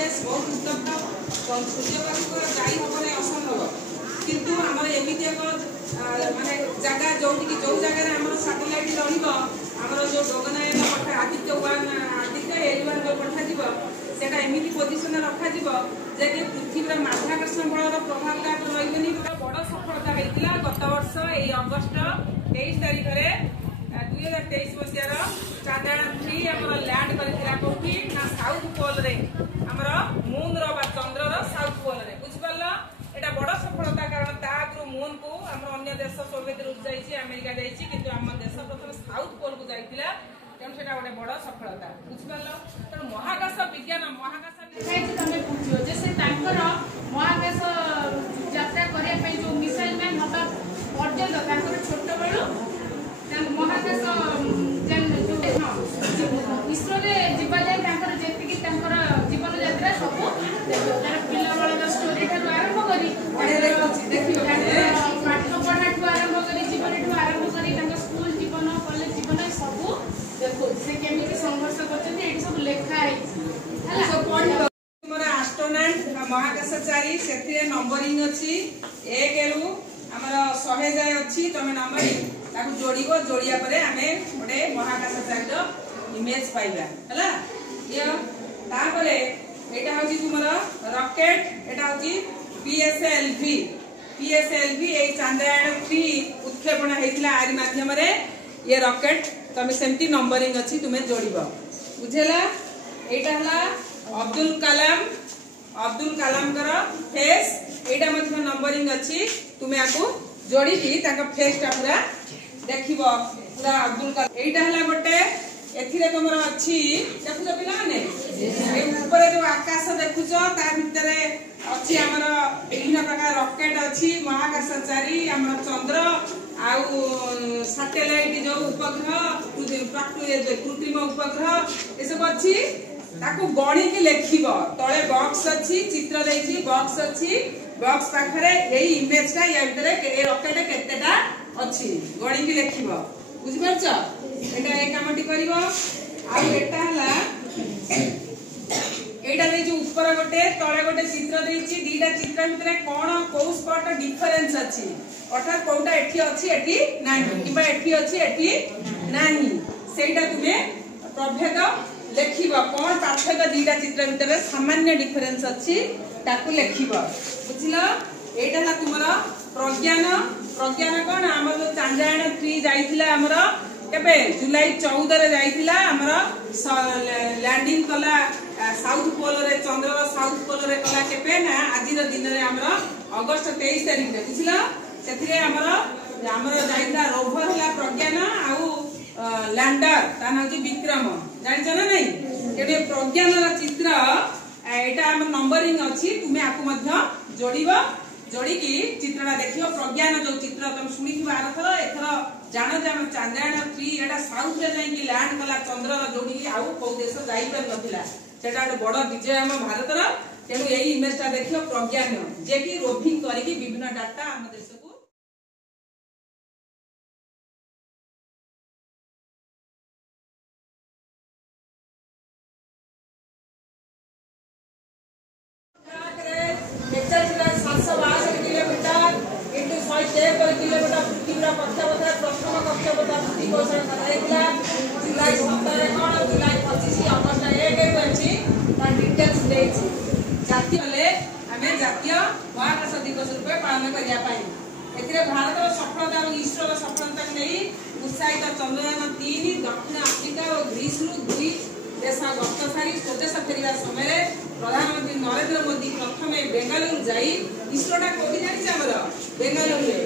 Serious बहुत उत्तप्त सूर्य पाखक जाई हम असंभव किंतु आम एमती एक माने जगह जो जगह आम सैटेलाइट रमर जो गगनयान पठा आदित्य 1 आदित्य L1 जो पठाଯିव सेटा एमती पोजिशन रखा जे कि पृथ्वी माध्याकर्षण बल प्रभाव रही बड़ सफलता होता गत वर्ष यही अगस्ट 23 तारिख में 2023 मसीहार चांद्रयान 3 आम लैंड कौटी ना साउथ पोल रे आमर मून चंद्रर साउथ पोल रे बुझिपार एटा बड़ सफलता कारण ताकू मून को आम अन्य देश सोवियत रूस जाइए अमेरिका जाइए किंतु आम देश प्रथम साउथ पोल को जाइला तेणु से गोटे बड़ सफलता बुझिपार तेणु महाकाश विज्ञान महाकाश महाकाश यात्रा करने जो मिसाइल मैन हवा पर्यटन छोट बेलू महाकाश इसरो जीवा जाए जी जीवन यात्रा सब पिला बल स्टोरी आरंभ कर पाठ पढ़ा आरंभ कर जीवन आरंभ कर स्कूल जीवन कॉलेज जीवन सब देखो से केमी संघर्ष कर सब लेखाई महाकाशचारी से नंबरिंग अच्छी 1 रु आमर 100 जाए अच्छी तुम नंबरिंग ताकू जोड़ो जोड़िया परे आमे गोटे महाकाशचारी इमेज पाइबा हैला ये तापरे एटा होची तुमर रॉकेट एटा होची PSLV ए चांद्रयान 3 उत्क्षेपण हेतिला आरि माध्यम रे ये रॉकेट तुम सेमती नंबरिंग अच्छी तुम्हें जोड़िबो बुझेला एटा हला अब्दुल कलाम कर फेस एटा मध्य नंबरिंग अच्छी तुम्हें आकु जोड़ी की ताका फेस टा पूरा देखिबो पूरा अब्दुल कलाम एटा हला गोटे एथिरे तमर अच्छी देखुछ पिला माने ए ऊपर जो आकाश देखुछ ता भितरे अच्छी हमर विभिन्न प्रकार रॉकेट अच्छी महाकाशचारी हमर चंद्र आउ सैटेलाइट जो उपग्रह कृत्रिम उपग्रह ए सब अच्छी ताकू गणी की लेखिबो तळे बॉक्स अच्छी चित्र देछि बॉक्स अच्छी बॉक्स पाखरे एई इमेज टा या भितरे ए रॉकेट केतेटा अच्छी गणी की लेखिबो बुझि परछ एटा ए कामटी करिवो आ एटा हला एटा दे जो ऊपर गोटे तळे गोटे चित्र देछि दीटा चित्र भितरे कोन को स्पॉट डिफरेंस अच्छी अर्थात कोनटा एठी अच्छी एठी नाही किबा एठी अच्छी एठी नाही सेटा तुमे प्रभेद लेखिब कौन पार्थक्य दीटा चित्र भितर सामान्य डिफरेंस अच्छी ताकू लेखिब बुझिल एटा हला तुमर प्रज्ञान कौन आम जो चांद्रयान 3 जाइथिला हमर केबे जुलाई 14 रे जाइथिला हमर लैंडिंग कला साउथ पोल रे चंद्रर साउथ पोल रे कला केबे ना आज दिन रे हमर अगस्त 23 तारिख रे बुझिल सेथिरे हमर जाइथिला रोवर हला प्रज्ञान आउ लैंडर ता नाम विक्रम जान ना नहीं केडे प्रज्ञान चित्र एटा हम नंबरिंग अच्छी तुम्हें आपको मध्य जोड़िबो जोड़ी की चित्रटा देखियो प्रज्ञान जो चित्र तुम सुनिथिबा आरथर एथर जानो जे हम चांद्रयान 3 एटा साउथ रे जाई की लैंड कला चंद्र जोड़ी की आउ को देश जाई पर नथिला सेटा बड़ विजय हम भारतर तेनु एई इमेज ता देखियो प्रज्ञान जे की रोभिंग करी की विभिन्न डाटा हम देश जातीय महाकाश दिवस रूप पालन करने भारत सफलता और इसरो सफलता नहीं उत्साहित चंद्रयान 3 दक्षिण आफ्रिका और ग्रीस रु 2 देश गस्त सारी स्वदेश फेरिया समय प्रधानमंत्री नरेंद्र मोदी प्रथम बेंगालुरु जाई इसरोटा कोठी जानी हमर बेंगालुरु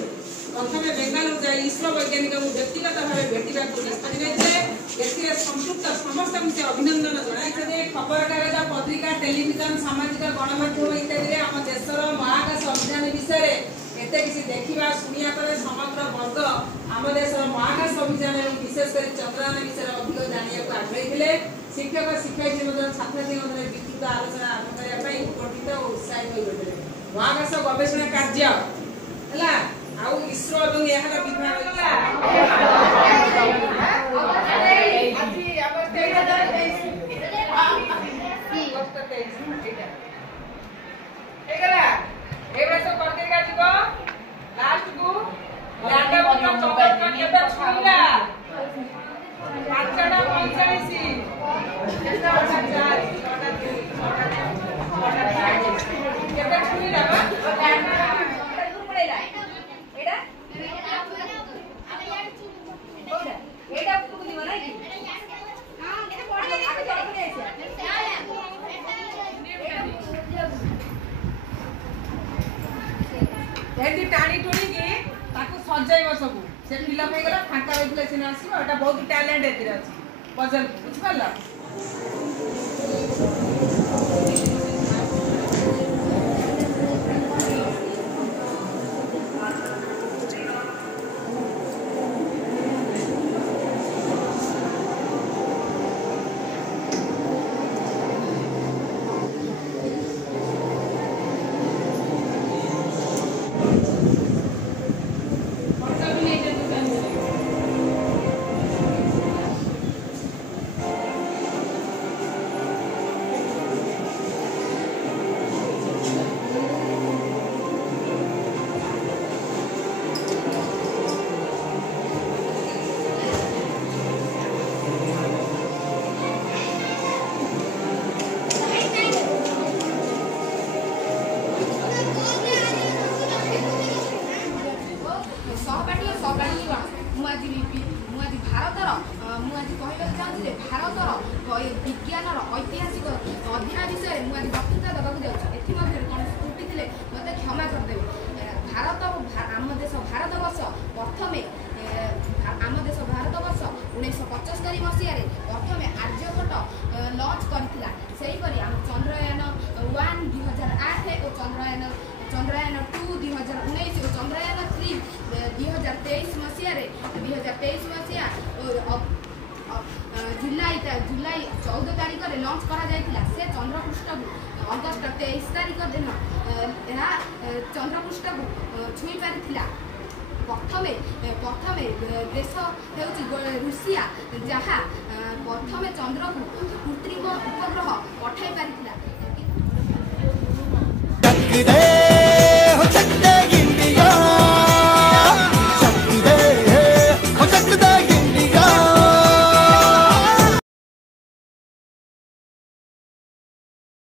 प्रथम बेंगालुरु जाई इसरो वैज्ञानिक व्यक्तिगत भाव भेटा निष्पत्ति नेते संपृक्त समस्त से अभिनंदन जनाइछे खबर कागज पत्रिका टेलीविजन सामाजिक गणमाध्यम इत्यादि आम देशर महाकाश अभियान विषय एते किसी देखा शुणिया समग्र वर्ग आम देशर महाकाश अभियान विशेषकर चंद्रयान विषय अधिक जाना आग्रही थे शिक्षक शिक्षयित्री छात्री विस्तृत आलोचना आरंभ करने उपकृत और उत्साहित होते महाकाश गवेषणा कार्य है आउ इसरो और यार विभाग 2023 एटा हेगला एबे सब कर देगा जीवो लास्ट को लैंड बता चौदह का केबे छुईला पांचटा 45 केता 4 केबे छुईला बा लैंड दूर पड़ेला एटा एटा को दिबो ना कि हां एटा पड़े आगे चल के एंडी टाणी टुणी के ताको सजाइबो सब से फिल्म हे गेला फांका होइले सिना आसीबो एटा बहुत टैलेंट एतिर अछि पजल बुझ पाला विज्ञान ऐतिहासिक अध्याय विषय मुझे वक्तृता देवाक जाऊँगी एमध्य कौन त्रुटि थे मत क्षमा करदेवे भारत आम देश भारतवर्ष प्रथम आम देश भारतवर्ष 1975 मसीह प्रथम आर्यभट्ट लंच करथिला सेहीपरि आम चंद्रयान 1 2008 और चंद्रयान 2 2019 और चंद्रयान 3 2023 मसीह जुलाई 14 तारिख में लंच करा जायतिला से चंद्रपृष्ठ को अगस्ट 23 तारिख दिन चंद्रपृष्ठ को छुई पारिथिला प्रथमे देश हेउची रूसिया जहाँ प्रथमे चंद्र को कृत्रिम उपग्रह पठाई पारिथिला।